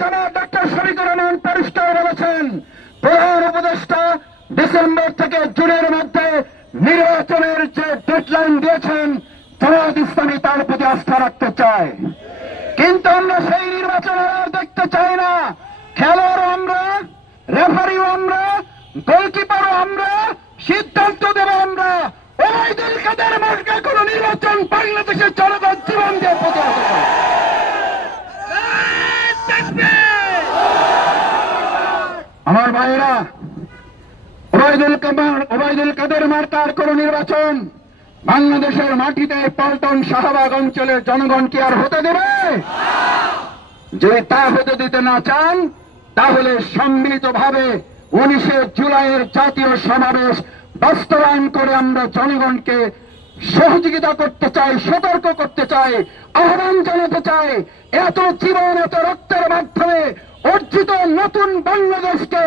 জনাব ডক্টর শফিকুর রহমান পরিষ্কার বলেছেন, প্রধান উপদেষ্টা ডিসেম্বর থেকে জুনের মধ্যে নির্বাচনের যে ডেডলাইন দিয়েছেন জামাত ইসলামী তার প্রতি আস্থা রাখতে চায়। কিন্তু আমরা সেই নির্বাচন আর দেখতে চাই না। খেলোয়াড়ও আমরা, রেফারিও আমরা, গোলকিপারও আমরা, সিদ্ধান্ত দেব আমরা। ওবায়দুল কাদের মার্কা কোন নির্বাচন বাংলাদেশের জনগণ জীবন দিয়ে প্রতিহত করে আমার ভাইরা ওবায়দুল কামার ওবায়দুল কাদের মার্কার কোন নির্বাচন বাংলাদেশের মাটিতে পল্টন শাহবাগ অঞ্চলের জনগণ কি আর হতে দেবে? যদি তা হতে দিতে না চান, তাহলে সম্মিলিত ভাবে উনিশে জুলাইয়ের জাতীয় সমাবেশ বাস্তবায়ন করে আমরা জনগণকে সহযোগিতা করতে চাই, সতর্ক করতে চাই, আহ্বান জানাতে চাই। এত জীবন, এত রক্তের মাধ্যমে অর্জিত নতুন বাংলাদেশকে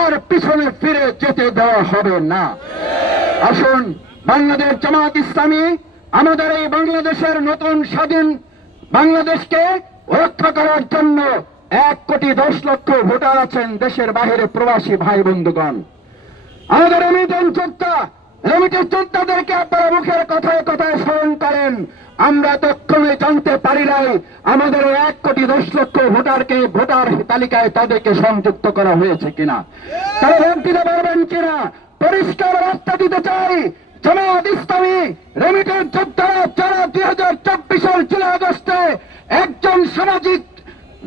আর পিছনে ফিরে যেতে দেওয়া হবে না। আসুন, বাংলাদেশ জামাত ইসলামী আমাদের এই বাংলাদেশের নতুন স্বাধীন বাংলাদেশকে রক্ষা করার জন্য এক কোটি দশ লক্ষ ভোটার আছেন দেশের বাহিরে প্রবাসী ভাই বন্ধুগণ। আমাদের রেমিটেন্স যোদ্ধা রেমিটেন্স যোদ্ধাদেরকে আপনারা মুখের কথায় কথায় স্মরণ করেন। আমরা তক্ষণে জানতে পারি নাই, আমাদের এক কোটি দশ লক্ষ ভোটারকে ভোটার তালিকায় তাদেরকে সংযুক্ত করা হয়েছে কিনা। তারা ভোট দিতে পারবেন কিনা? পরিষ্কার রাস্তা দিতে চাই। জামাত ইসলামী রেমিটেন্স যোদ্ধারা যারা দুই হাজার চব্বিশের জুলাই আগস্টে একজন সামাজিক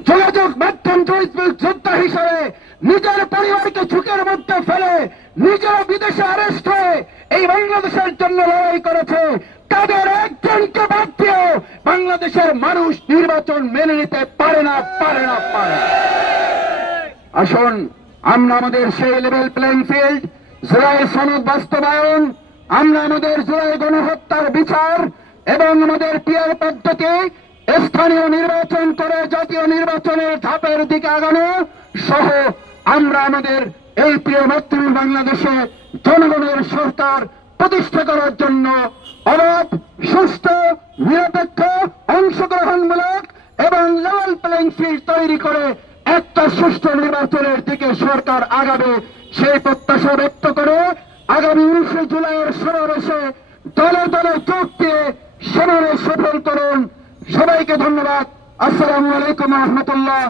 যোগাযোগ মাধ্যম যোদ্ধা হিসাবে নিজের পরিবারকে ঝুঁকের মধ্যে ফেলে নিজের বিদেশে অ্যারেস্ট হয়ে এই বাংলাদেশের জন্য লড়াই করেছে তাদের একজনকে বাদ দিয়েও বাংলাদেশের মানুষ নির্বাচন মেনে নিতে পারে না পারে না, পারে আসুন, আমরা আমাদের সেই লেভেল প্লেইং ফিল্ড জুলাই সনদ বাস্তবায়ন, আমরা আমাদের জুলাই গণহত্যার বিচার এবং আমাদের পিয়ার পদ্ধতি স্থানীয় নির্বাচন করে জাতীয় নির্বাচনের ধাপের দিকে আগানো সহ আমরা আমাদের এই প্রিয় মাতৃ বাংলাদেশে জনগণের সরকার প্রতিষ্ঠা করার জন্য অবাধ সুস্থ নিরপেক্ষ, অংশগ্রহণমূলক এবং লেভেল প্লেইং ফিল্ড তৈরি করে একটা সুষ্ঠু নির্বাচনের দিকে সরকার আগাবে। সেই প্রত্যাশা ব্যক্ত করে আগামী উনিশে জুলাইয়ের সমাবেশে দলে দলে যোগ দিয়ে সমাবেশ সফল করুন। সবাইকে ধন্যবাদ। আসসালামু আলাইকুম রহমতুল্লাহ